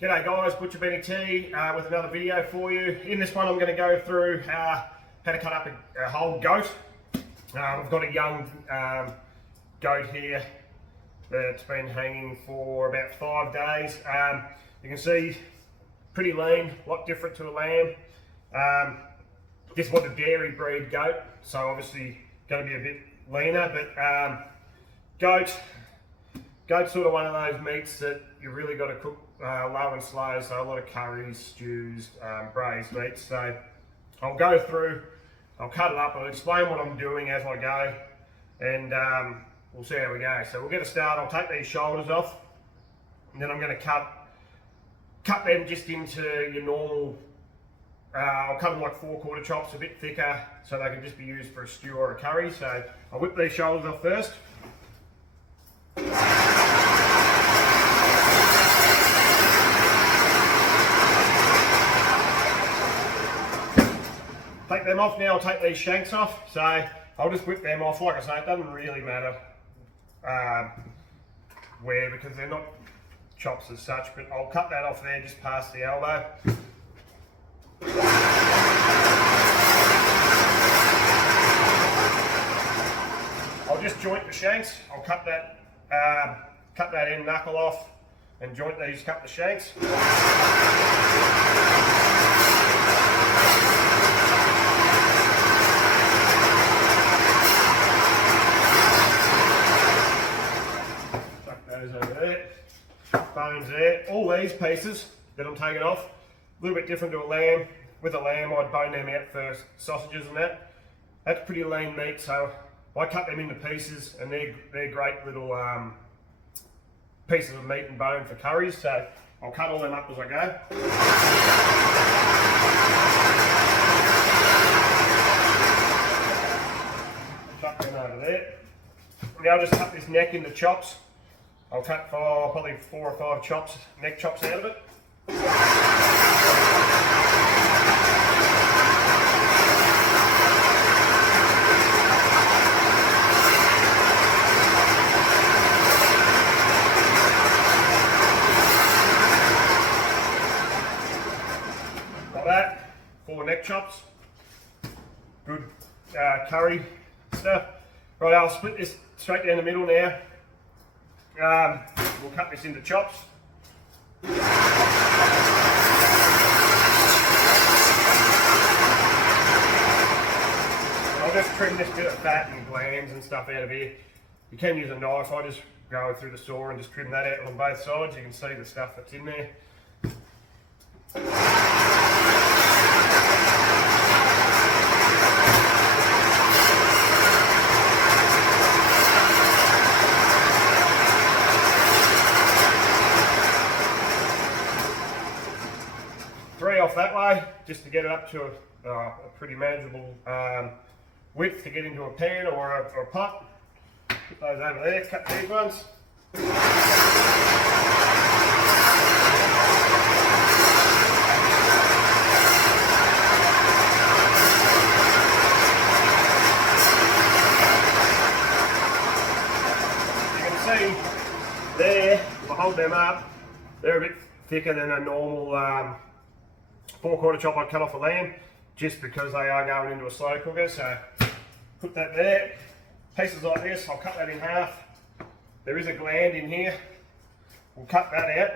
G'day guys, Butcher Benny T with another video for you. In this one I'm going to go through how to cut up a whole goat. I've got a young goat here that's been hanging for about 5 days. You can see pretty lean, a lot different to a lamb. This was a dairy breed goat, so obviously going to be a bit leaner, but goat's sort of one of those meats that you really got to cook low and slow, so a lot of curries, stews, braised meats. So I'll go through, I'll cut it up, I'll explain what I'm doing as I go, and we'll see how we go. So we'll get a start. I'll take these shoulders off, and then I'm going to cut them just into your normal, I'll cut them like 4/4 chops, a bit thicker, so they can just be used for a stew or a curry. So I'll whip these shoulders off first. Take them off now. I'll take these shanks off, so I'll just whip them off. Like I say, it doesn't really matter where, because they're not chops as such, but I'll cut that off there just past the elbow. I'll just joint the shanks. I'll cut that end knuckle off and joint these, cut the shanks. Over there, bones there. All these pieces that I'm taking off, a little bit different to a lamb. With a lamb, I'd bone them out for sausages and that. That's pretty lean meat, so I cut them into pieces, and they're great little pieces of meat and bone for curries. So I'll cut all them up as I go. Chuck them over there. Now I'll just cut this neck into chops. I'll cut for probably 4 or 5 chops, neck chops out of it. Like that, 4 neck chops. Good curry stuff. Right, I'll split this straight down the middle now. We'll cut this into chops. I'll just trim this bit of fat and glands and stuff out of here. You can use a knife. I just go through the saw and just trim that out on both sides. You can see the stuff that's in there. 3 off that way, just to get it up to a pretty manageable width to get into a pan or a pot. Put those over there, cut these ones. You can see there, if I hold them up, they're a bit thicker than a normal 4/4 chop I'd cut off a lamb, just because they are going into a slow cooker. So put that there. Pieces like this, I'll cut that in half. There is a gland in here, we'll cut that out.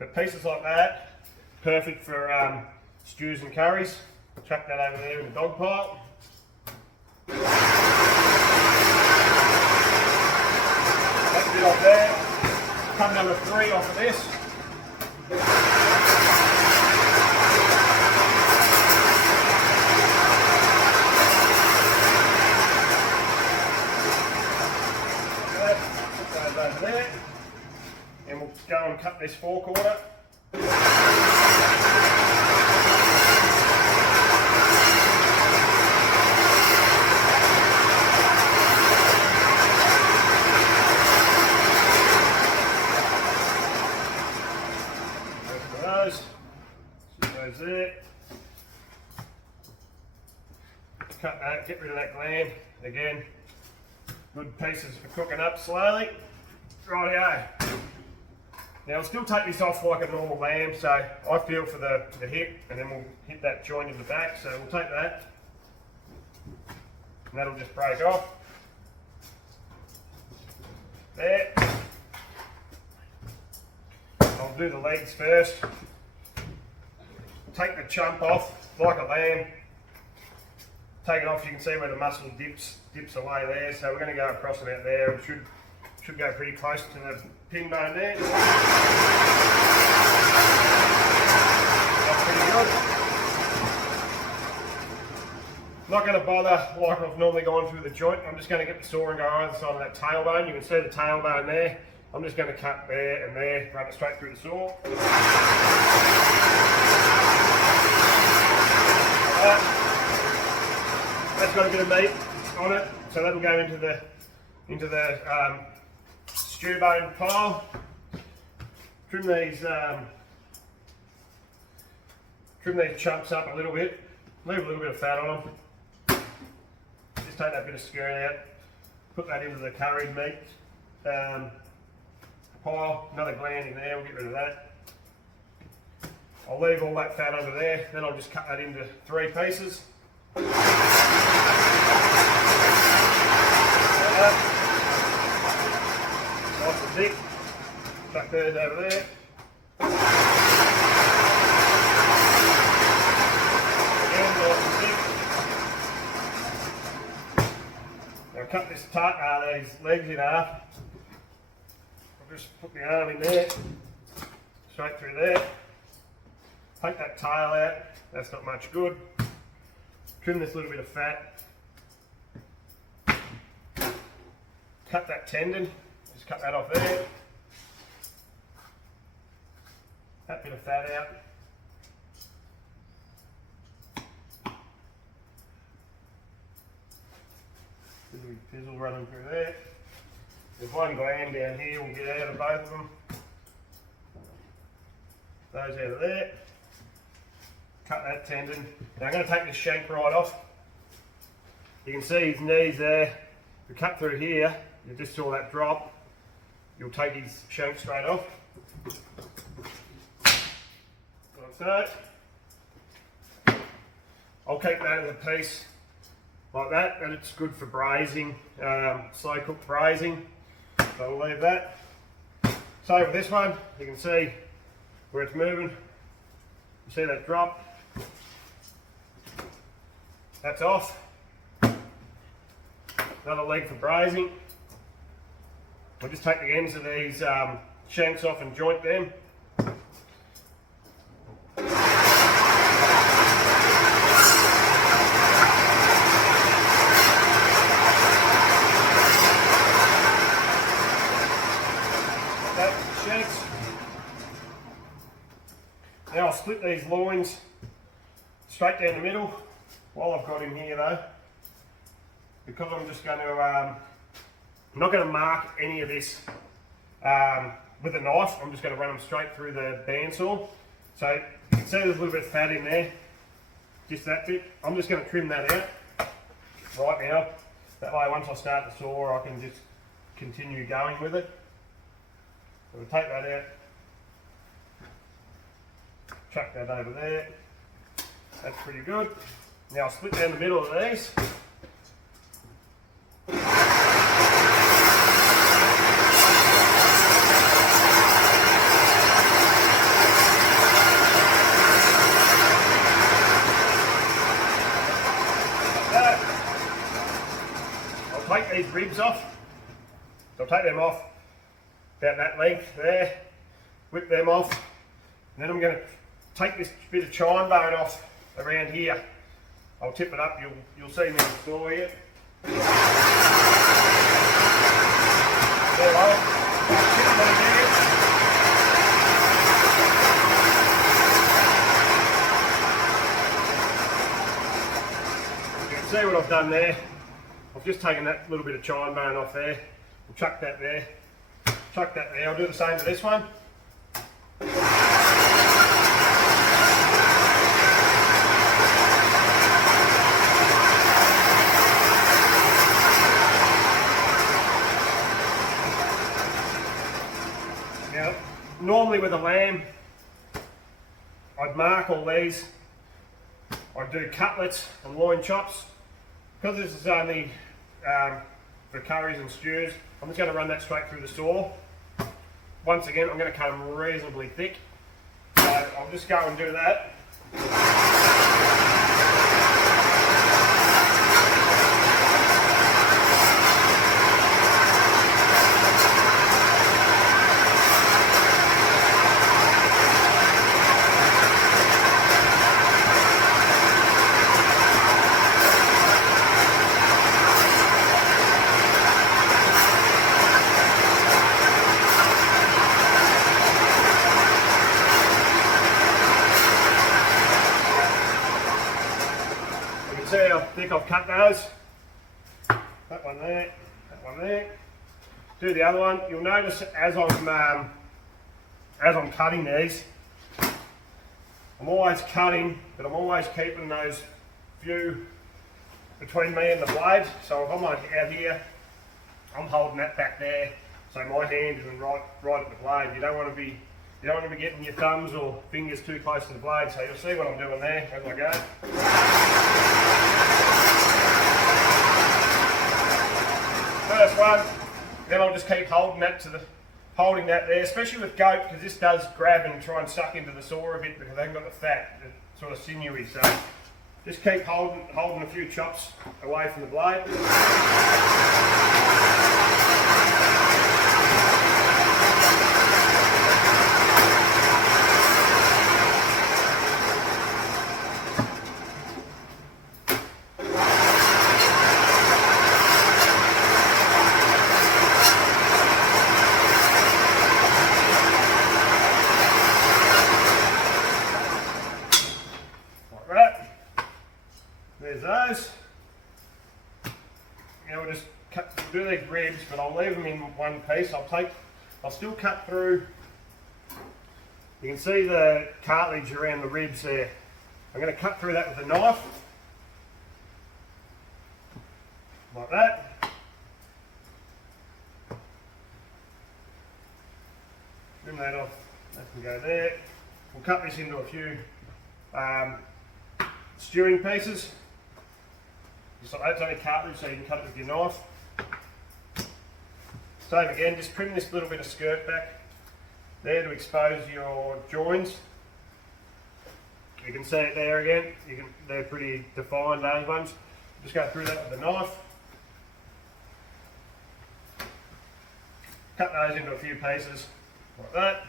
But pieces like that, perfect for stews and curries. Chuck that over there in the dog pile. That bit off there. Cut number 3 off of this. Over there, and we'll go and cut this 4/4. Those there. Cut that, get rid of that gland again. Good pieces for cooking up slowly. Rightio. Now I'll still take this off like a normal lamb, so I feel for the hip, and then we'll hit that joint in the back. So we'll take that, and that'll just break off. There. I'll do the legs first. Take the chump off like a lamb. Take it off, you can see where the muscle dips away there. So we're going to go across about there. It should go pretty close to the pin bone there. That's pretty good. Not going to bother like I've normally gone through the joint. I'm just going to get the saw and go either side of that tailbone. You can see the tailbone there. I'm just going to cut there and there, run it straight through the saw. That's got a bit of meat on it, so that'll go into the stew bone pile. Trim these chumps up a little bit. Leave a little bit of fat on them. Just take that bit of skirt out. Put that into the curried meat pile. Another gland in there. We'll get rid of that. I'll leave all that fat under there. Then I'll just cut that into 3 pieces. Nice and thick. Chuck those over there. Again, nice and thick. Now cut these legs in half. I'll just put the arm in there, straight through there. Take that tail out. That's not much good. Trim this little bit of fat. Cut that tendon, just cut that off there. That bit of fat out. Little fizzle running through there. There's one gland down here, we'll get out of both of them. Those out of there. Cut that tendon. Now I'm going to take this shank right off. You can see his knees there. If we cut through here, you just saw that drop. You'll take his shank straight off. Like so. I'll keep that as a piece like that, and it's good for braising, slow cooked braising. So we'll leave that. So with this one, you can see where it's moving. You see that drop? That's off. Another leg for braising. We'll just take the ends of these shanks off and joint them. That's the shanks. Now I'll split these loins straight down the middle. While I've got him here though, because I'm just going to, I'm not going to mark any of this with a knife. I'm just going to run them straight through the bandsaw. So you can see there's a little bit of fat in there, just that bit. I'm just going to trim that out right now. That way once I start the saw I can just continue going with it. So we'll take that out, chuck that over there. That's pretty good. Now I'll split down the middle of these. I'll take these ribs off. I'll take them off about that length there, whip them off, and then I'm going to take this bit of chine bone off around here. I'll tip it up, you'll see me install here. There we go. Tip it again. You can see what I've done there. I've just taken that little bit of chine bone off there. I'll chuck that there. Chuck that there. I'll do the same to this one. normally with a lamb, I'd mark all these. I'd do cutlets and loin chops. Because this is only for curries and stews, I'm just going to run that straight through the saw. Once again, I'm going to cut them reasonably thick. So I'll just go and do that. See how thick I've cut those. That one there, that one there. Do the other one. You'll notice as I'm cutting these, I'm always cutting, but I'm always keeping those few between me and the blade. So if I'm out here, I'm holding that back there, so my hand isn't right at the blade. You don't want to be getting your thumbs or fingers too close to the blade. So you'll see what I'm doing there as I go. First one, then I'll just keep holding that there, especially with goat, because this does grab and try and suck into the saw a bit because they haven't got the fat. It's sort of sinewy, so just keep holding a few chops away from the blade. There's those. Now we'll just do these ribs, but I'll leave them in one piece. I'll still cut through. You can see the cartilage around the ribs there. I'm going to cut through that with a knife, like that. Trim that off. That can go there. We'll cut this into a few stewing pieces. So that's only cartilage, so you can cut it with your knife. Same again, just trim this little bit of skirt back there to expose your joins. You can see it there again. They're pretty defined, those ones. Just go through that with a knife. Cut those into a few pieces like that.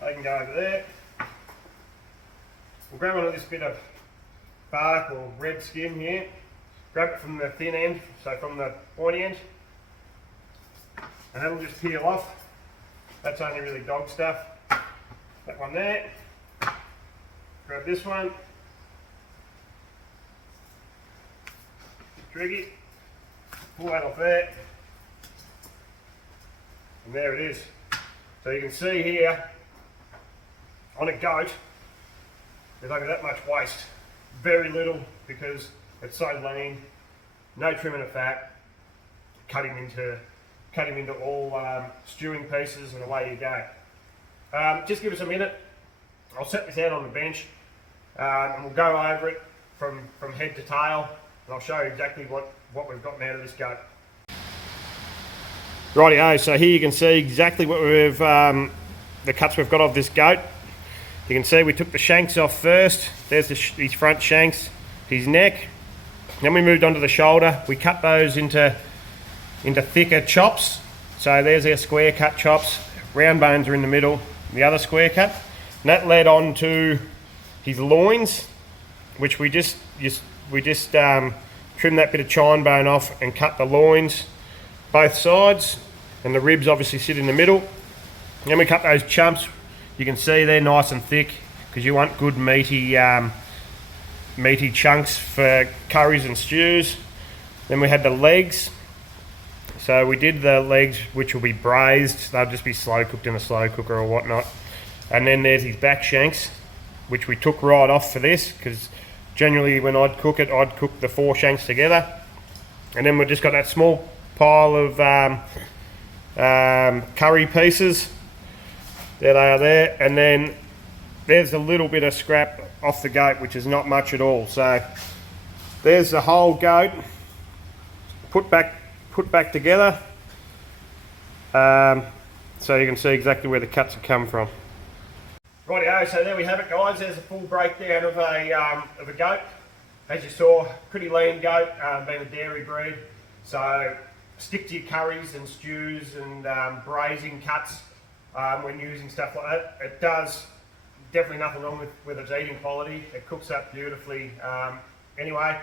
They can go over there. We'll grab onto this bit of bark or red skin here. Grab it from the thin end, so from the pointy end, and that'll just peel off. That's only really dog stuff. That one there. Grab this one. Drag it. Pull that off there. And there it is. So you can see here, on a goat, there's only that much waste. Very little, because it's so lean, no trimming of fat, cut him into all stewing pieces, and away you go. Just give us a minute. I'll set this out on the bench, and we'll go over it from head to tail, and I'll show you exactly what we've gotten out of this goat. Rightio, so here you can see exactly what we've the cuts we've got of this goat. You can see we took the shanks off first. There's his front shanks, his neck. Then we moved on to the shoulder. We cut those into thicker chops. So there's our square cut chops. Round bones are in the middle, the other square cut. And that led on to his loins, which we just trimmed that bit of chine bone off and cut the loins both sides, and the ribs obviously sit in the middle. Then we cut those chumps. You can see they're nice and thick because you want good meaty chunks for curries and stews. Then we had the legs. So we did the legs, which will be braised. They'll just be slow cooked in a slow cooker or whatnot. And then there's his back shanks, which we took right off for this, because generally when I'd cook it, I'd cook the 4 shanks together. And then we've just got that small pile of curry pieces. There they are there, and then there's a little bit of scrap off the goat, which is not much at all. So there's the whole goat put back together, so you can see exactly where the cuts have come from. Rightio, so there we have it, guys. There's a full breakdown of a goat. As you saw, pretty lean goat, being a dairy breed. So stick to your curries and stews and braising cuts when using stuff like that. It does definitely nothing wrong with its eating quality. It cooks up beautifully. Anyway,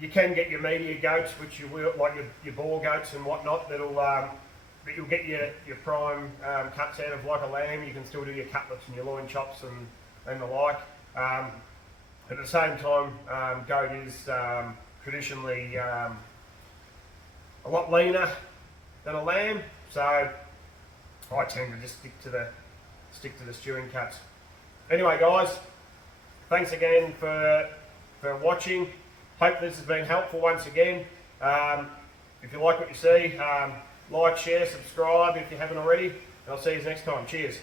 you can get your meatier goats, which you will, like your boar goats and whatnot, that you'll get your prime cuts out of, like a lamb. You can still do your cutlets and your loin chops and the like. At the same time, goat is traditionally a lot leaner than a lamb, so I tend to just stick to the stewing cuts. Anyway, guys, thanks again for watching. Hope this has been helpful once again. If you like what you see, like, share, subscribe if you haven't already, and I'll see you next time. Cheers.